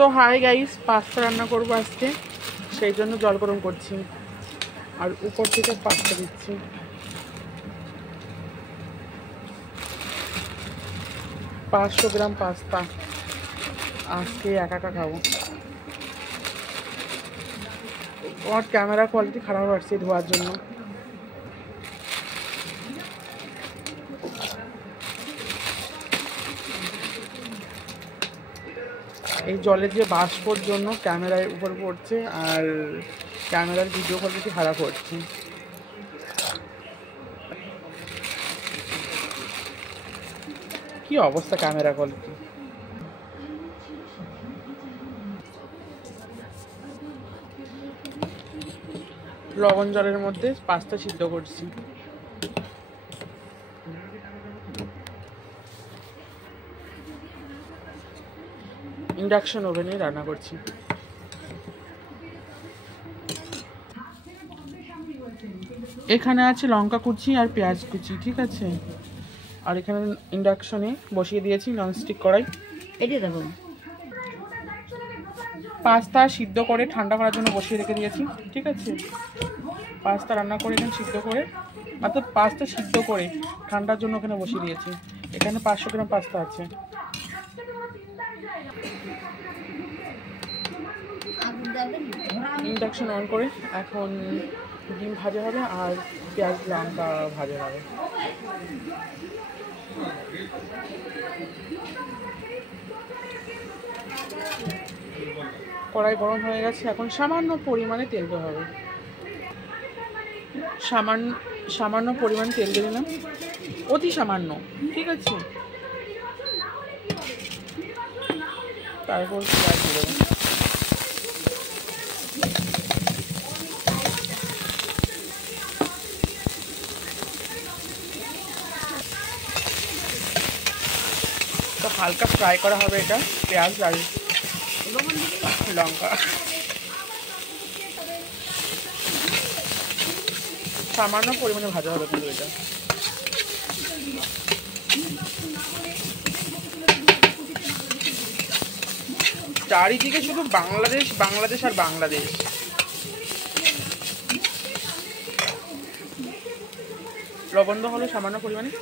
So hi guys, pasta রান্না করবো আজকে, সেই জন্য জল গরম করছি আর উপর থেকে পাস্তা দিচ্ছি। পাঁচশো গ্রাম পাস্তা আজকে একা একা খাবো। আমার ক্যামেরা কোয়ালিটি খারাপ আসছে ধোয়ার জন্য। এই জলের যে বাষ্পর জন্য ক্যামেরার উপর পড়ছে আর ক্যামেরার ভিডিও কোয়ালিটি খারাপ হচ্ছে। কি অবস্থা ক্যামেরা কোয়ালিটি। লবণ জলের মধ্যে পাস্তা সিদ্ধ করছি। ইন্ডাকশন ওভেনে রান্না করছি। এখানে আছে লঙ্কা কুচি আর পেঁয়াজ কুচি, ঠিক আছে। আর এখানে ইন্ডাকশনে বসিয়ে দিয়েছি ননস্টিক কড়াই। এটাই দেবো। পাস্তা সিদ্ধ করে ঠান্ডা করার জন্য বসিয়ে রেখে দিয়েছি, ঠিক আছে। পাস্তা রান্না করে এখানে সিদ্ধ করে, মাত্র পাস্তা সিদ্ধ করে ঠান্ডার জন্য ওখানে বসিয়ে দিয়েছি। এখানে 500 গ্রাম পাস্তা আছে। ইন্ডাকশন অন করে এখন ডিম ভাজা হবে আর পেঁয়াজ লঙ্কা ভাজা হবে। কড়াই গরম হয়ে গেছে, এখন সামান্য পরিমাণে তেল দেওয়া হবে। সামান্য পরিমাণে তেল দিয়ে দিলাম, অতি সামান্য, ঠিক আছে। তারপর পেঁয়াজ দিয়ে দেবো। তো হালকা ফ্রাই করা হবে এটা, পেঁয়াজ আর লঙ্কা। সামান্য পরিমাণে ভাজা হবে কিন্তু এটা। চারিদিকে শুধু বাংলাদেশ বাংলাদেশ আর বাংলাদেশ। লবণ দেওয়া হলো সামান্য পরিমাণে।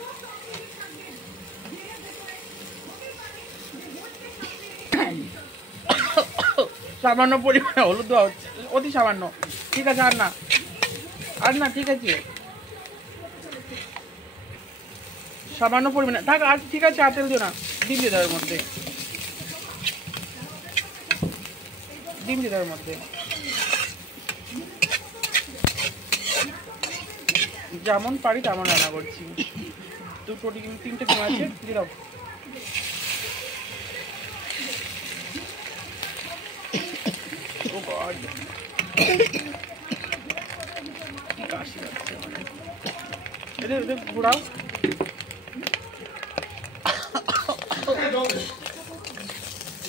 সামান্য পরিমাণে হলুদ দেওয়া হচ্ছে, অতি সামান্য, ঠিক আছে। আর না ঠিক আছে, সামান্য পরিমাণে থাক। আর ঠিক আছে, আর তেল দিও না। ডিম দিয়ে দেওয়ার মধ্যে, ডিম দিয়ে দেওয়ার মধ্যে যেমন পারি তেমন রান্না করছি। দুটো ডিম, 3টে ডিম আছে, দিয়ে দাও। ও গড, কাশি লাগছে মানে। এদের ঘোরাও।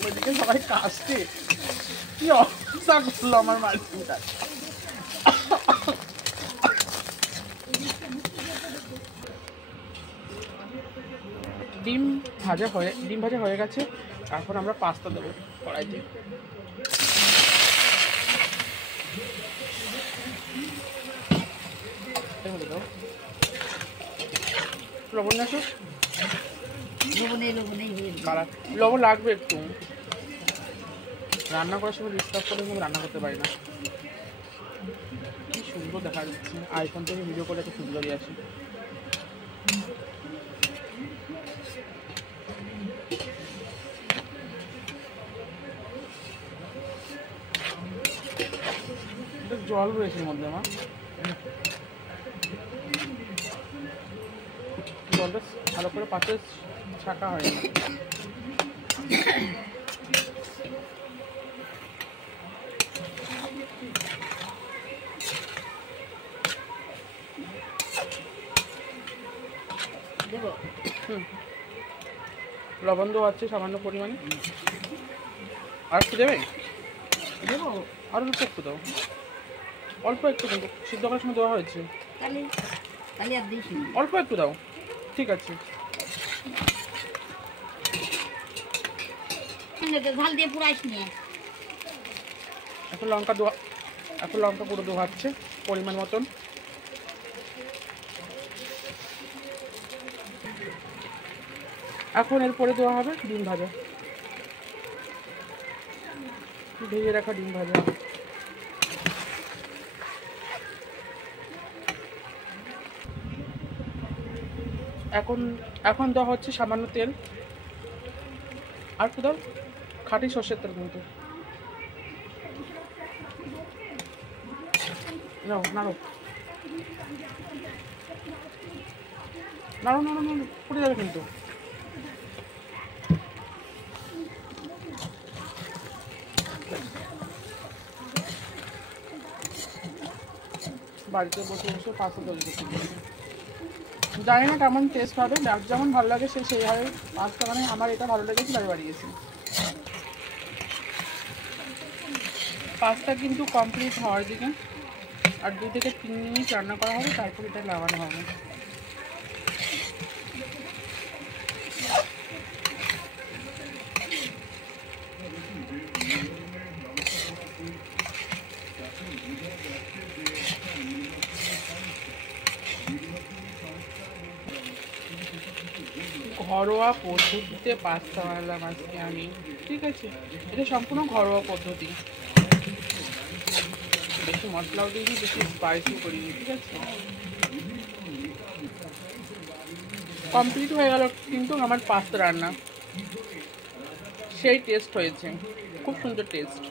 ওইদিকে সবাই কাশছে, কি অবস্থা করলো আমার মাঝখানটা। ডিম ভাজা হয়ে গেছে। এখন আমরা পাস্তা দেবো কড়াইতে। লবণ আসো, লবণ লাগবে একটু। রান্না করার সময় ডিস্টার্ব করে কিন্তু রান্না করতে পারি না। কি সুন্দর দেখা যাচ্ছে, আইফোন থেকে ভিডিও করে এত সুন্দরই আসে। জল রয়েছে মধ্যে আমার, জলটা ভালো করে পাতে ছাকা হয় না। লবণ দেওয়া আছে সামান্য পরিমাণে। আর একটু দেবে? দেবো, আরও একটু দাও, অল্প একটু, কিন্তু সিদ্ধ করার সময় দেওয়া হয়েছে, অল্প একটু দাও, ঠিক আছে। ঝাল দিয়ে পুরাইস নিয়ে। এখন লঙ্কা গুঁড়ো দোহাচ্ছে পরিমাণ মতন। এখন এরপরে দেওয়া হবে ডিম ভাজা, ভেজে রাখা ডিম ভাজা। এখন দেওয়া হচ্ছে সামান্য তেল, আর একটু দাও, খাঁটি সর্ষের তেল কিন্তু। নাও নাড়ো নাড়ো নাড়ো নাড়ো, ফুটে যাবে কিন্তু। বাড়িতে বসে বসে পাস্তা তৈরি করতে পারি। জানি না কেমন টেস্ট হবে, যার যেমন ভালো লাগে সে সেইভাবে পাস্তা মানে আমার এটা ভালো লেগেছে তাই বানিয়েছি। পাস্তা কিন্তু কমপ্লিট হওয়ার দিকে, আর 2 থেকে 3 মিনিট রান্না করা হবে, তারপর এটা লাগানো হবে। ঘরোয়া পদ্ধতিতে পাস্তা বানালাম আজকে আমি, ঠিক আছে? এটা সম্পূর্ণ ঘরোয়া পদ্ধতি, বেশি মশলাও দিইনি, বেশি স্পাইসি করিনি, ঠিক আছে? কমপ্লিট হয়ে গেল কিন্তু আমার পাস্তা রান্না, সেই টেস্ট হয়েছে, খুব সুন্দর টেস্ট।